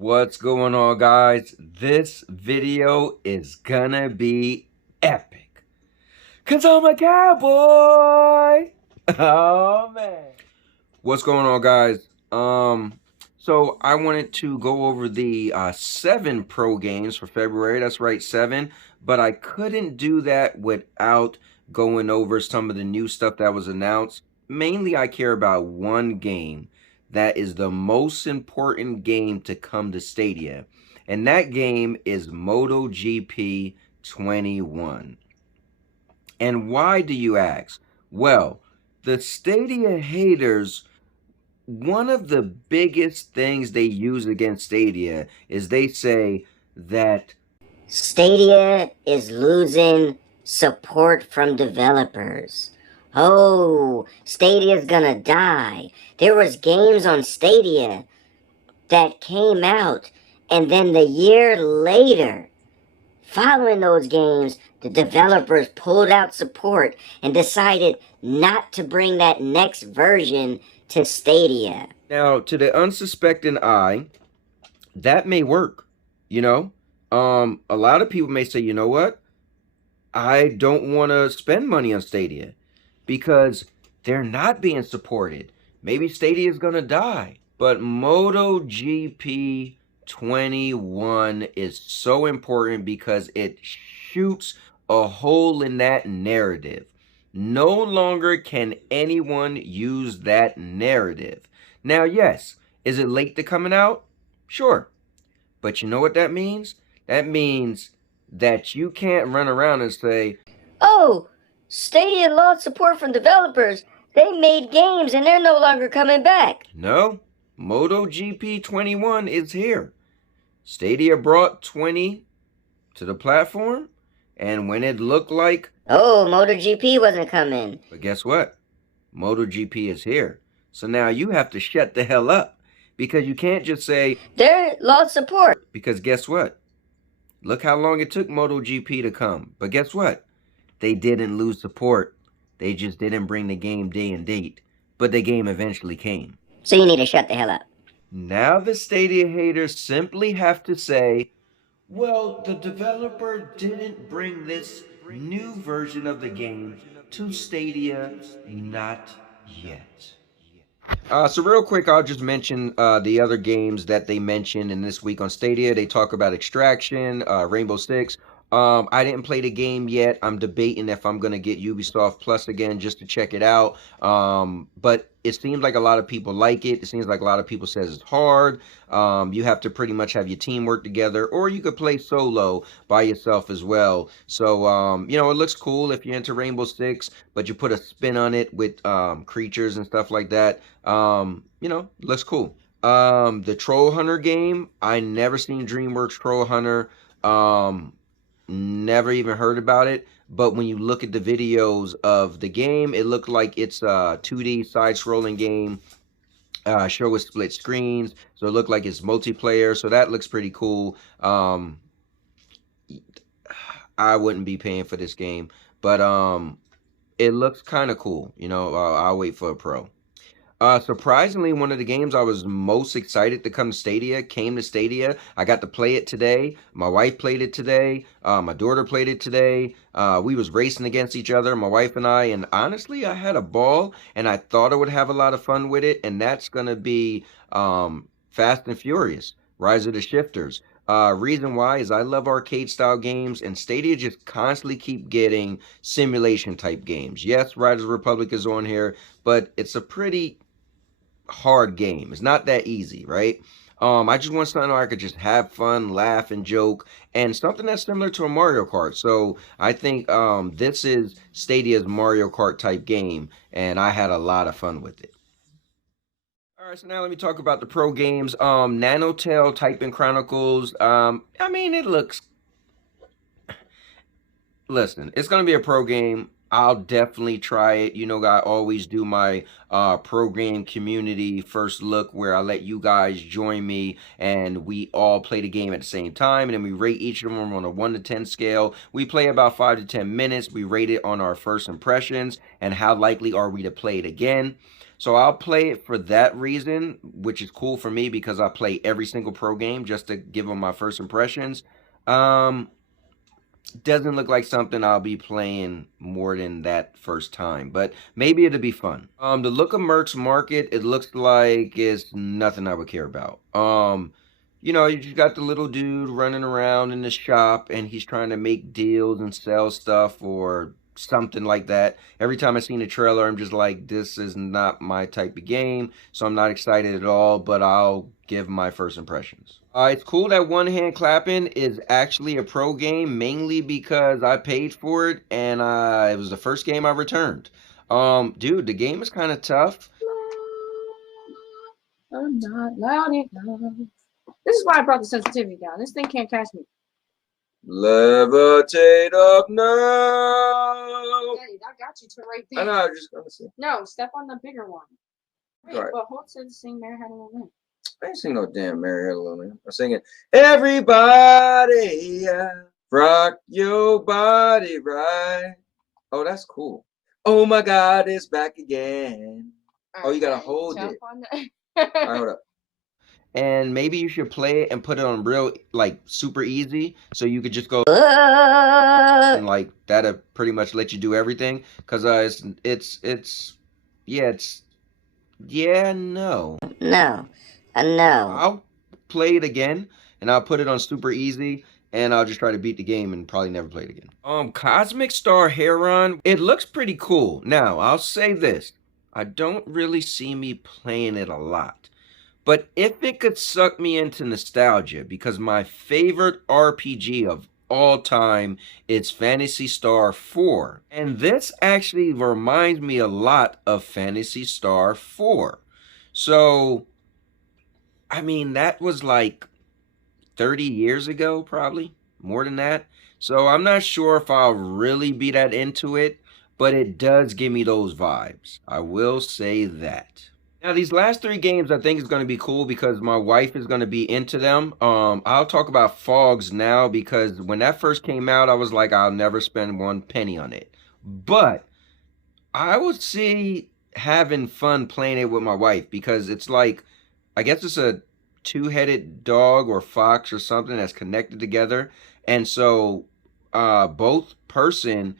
What's going on, guys? This video is gonna be epic. Cause I'm a cowboy! Oh man. What's going on, guys? So I wanted to go over the 7 pro games for February. That's right, 7. But I couldn't do that without going over some of the new stuff that was announced. Mainly, I care about one game that is the most important game to come to Stadia. And that game is MotoGP 21. And why, do you ask? Well, the Stadia haters, one of the biggest things they use against Stadia is they say that Stadia is losing support from developers. Oh, Stadia's gonna die. There was games on Stadia that came out, and then the year later, following those games, the developers pulled out support and decided not to bring that next version to Stadia. now, to the unsuspecting eye, that may work, you know? A lot of people may say, you know what? I don't want to spend money on Stadia because they're not being supported. Maybe Stadia is going to die. But MotoGP 21 is so important because it shoots a hole in that narrative. No longer can anyone use that narrative. Now, yes, is it late to coming out? Sure. But you know what that means? That means that you can't run around and say, Oh, Stadia lost support from developers. They made games and they're no longer coming back. no, MotoGP 21 is here. Stadia brought 20 to the platform, and when it looked like, Oh, MotoGP wasn't coming. but guess what? MotoGP is here. So now you have to shut the hell up because you can't just say, They lost support. because guess what? Look how long it took MotoGP to come. But guess what? They didn't lose support. They just didn't bring the game day and date. But the game eventually came. So you need to shut the hell up. Now the Stadia haters simply have to say, well, the developer didn't bring this new version of the game to Stadia, not yet. So real quick, I'll just mention the other games that they mentioned in this week on Stadia. They talk about Extraction, Rainbow Six. I didn't play the game yet. I'm debating if I'm gonna get Ubisoft Plus again just to check it out. But it seems like a lot of people like it. It seems like a lot of people says it's hard. You have to pretty much have your team work together, or you could play solo by yourself as well. So you know, it looks cool if you're into Rainbow Six, but you put a spin on it with creatures and stuff like that. You know, looks cool. The Troll Hunter game, I never seen DreamWorks Troll Hunter. Never even heard about it. But when you look at the videos of the game, it looked like it's a 2D side-scrolling game. Show with split screens, so it looked like it's multiplayer. So that looks pretty cool. I wouldn't be paying for this game, but it looks kind of cool. You know, I'll wait for a pro. Surprisingly, one of the games I was most excited to come to Stadia came to Stadia. I got to play it today. My wife played it today. My daughter played it today. We was racing against each other, my wife and I, and honestly, I had a ball, and I thought I would have a lot of fun with it, and that's gonna be Fast and Furious, Rise of the Shifters. Reason why is I love arcade style games, and Stadia just constantly keep getting simulation type games. Yes, Riders Republic is on here, but it's a pretty hard game. It's not that easy, right? I just want something where I could just have fun, laugh, and joke, and something that's similar to a Mario Kart. So I think this is Stadia's Mario Kart type game, and I had a lot of fun with it. All right, so now let me talk about the pro games. Nanotale Typing Chronicles. I mean, it looks. Listen, it's gonna be a pro game. I'll definitely try it. You know, I always do my pro game community first look where I let you guys join me and we all play the game at the same time, and then we rate each of them on a 1 to 10 scale. We play about 5 to 10 minutes. We rate it on our first impressions and how likely are we to play it again. So I'll play it for that reason, which is cool for me because I play every single pro game just to give them my first impressions. Um, doesn't look like something I'll be playing more than that first time, but maybe it'll be fun. The look of Mechs Market, it looks like it's nothing I would care about. You just got the little dude running around in the shop and he's trying to make deals and sell stuff or something like that. Every time I seen the trailer, I'm just like, this is not my type of game, so I'm not excited at all, but I'll give my first impressions. It's cool that One Hand Clapping is actually a pro game, mainly because I paid for it and it was the first game I returned. Dude, the game is kind of tough. I'm not loud enough. This is why I brought the sensitivity down. This thing can't catch me. Levitate up now. Daddy, I got you to right there. I know, I'm just gonna sing. No, step on the bigger one. Wait, Right. but hold to sing Mary Had a Little Lamb. I ain't sing no damn Mary Had a Little Lamb. I'm singing, everybody, rock your body right. Oh, that's cool. Oh my God, it's back again. Oh, you gotta hold it. On All right, hold up. And maybe you should play it and put it on real, like, super easy, so you could just go and like that'll pretty much let you do everything. Cause no. No. No. I'll play it again and I'll put it on super easy and I'll just try to beat the game and probably never play it again. Cosmic Star Heron, it looks pretty cool. Now, I'll say this. I don't really see me playing it a lot. But if it could suck me into nostalgia, because my favorite RPG of all time is Phantasy Star 4. And this actually reminds me a lot of Phantasy Star 4. So, I mean, that was like 30 years ago, probably. More than that. So I'm not sure if I'll really be that into it, but it does give me those vibes. I will say that. Now, these last three games I think is going to be cool because my wife is going to be into them. I'll talk about Fogs now because when that first came out, I was like, I'll never spend one penny on it. But I would see having fun playing it with my wife because it's like, I guess it's a two-headed dog or fox or something that's connected together. And so both person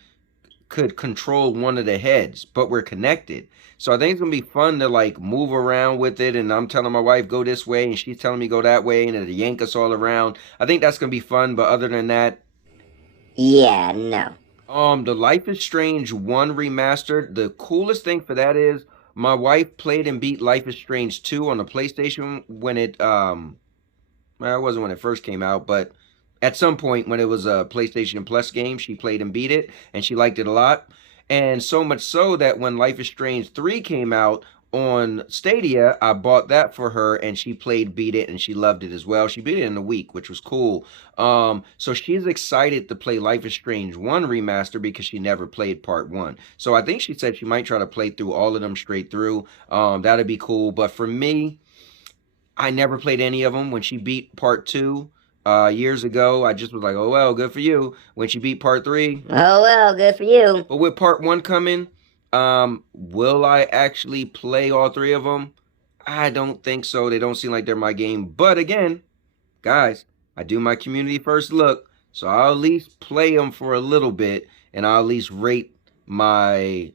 could control one of the heads, but we're connected. So I think it's gonna be fun to like move around with it, and I'm telling my wife go this way, and she's telling me go that way, and it'll yank us all around. I think that's gonna be fun, but other than that, yeah, no. the Life is Strange 1 remastered. The coolest thing for that is my wife played and beat Life is Strange 2 on the PlayStation when it well, it wasn't when it first came out, but at some point when it was a PlayStation Plus game, she played and beat it, and she liked it a lot. And so much so that when Life is Strange 3 came out on Stadia, I bought that for her, and she played, beat it, and she loved it as well. She beat it in a week, which was cool. So she's excited to play Life is Strange 1 remaster because she never played part 1. So I think she said she might try to play through all of them straight through. That'd be cool. But for me, I never played any of them. When she beat part 2 years ago, I just was like, oh well, good for you. When she beat part 3, oh well, good for you. But with part 1 coming, will I actually play all 3 of them? I don't think so. They don't seem like they're my game. But again, guys, I do my community first look, so I'll at least play them for a little bit, and I'll at least rate my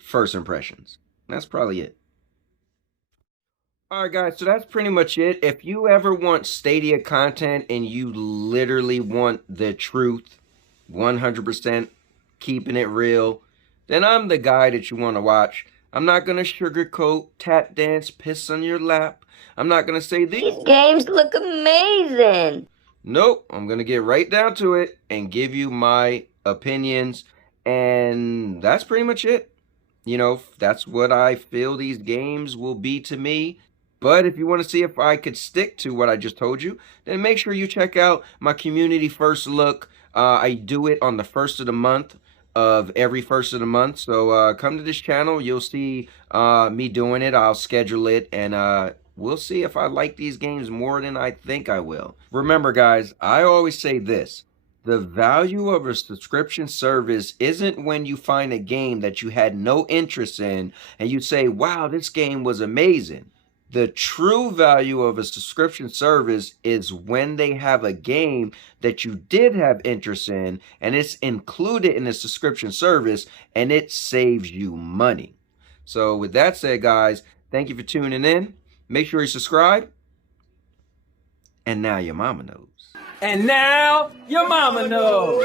first impressions. That's probably it. Alright guys, so that's pretty much it. If you ever want Stadia content and you literally want the truth, 100% keeping it real, then I'm the guy that you want to watch. I'm not going to sugarcoat, tap dance, piss on your lap. I'm not going to say These games look amazing. Nope, I'm going to get right down to it and give you my opinions, and that's pretty much it. You know, that's what I feel these games will be to me. But if you want to see if I could stick to what I just told you, then make sure you check out my community first look. I do it on the first of the month of every first of the month. So come to this channel. You'll see me doing it. I'll schedule it, and we'll see if I like these games more than I think I will. Remember, guys, I always say this. The value of a subscription service isn't when you find a game that you had no interest in and you say, wow, this game was amazing. The true value of a subscription service is when they have a game that you did have interest in and it's included in the subscription service and it saves you money. So with that said, guys, thank you for tuning in. Make sure you subscribe. And now your mama knows. And now your mama knows.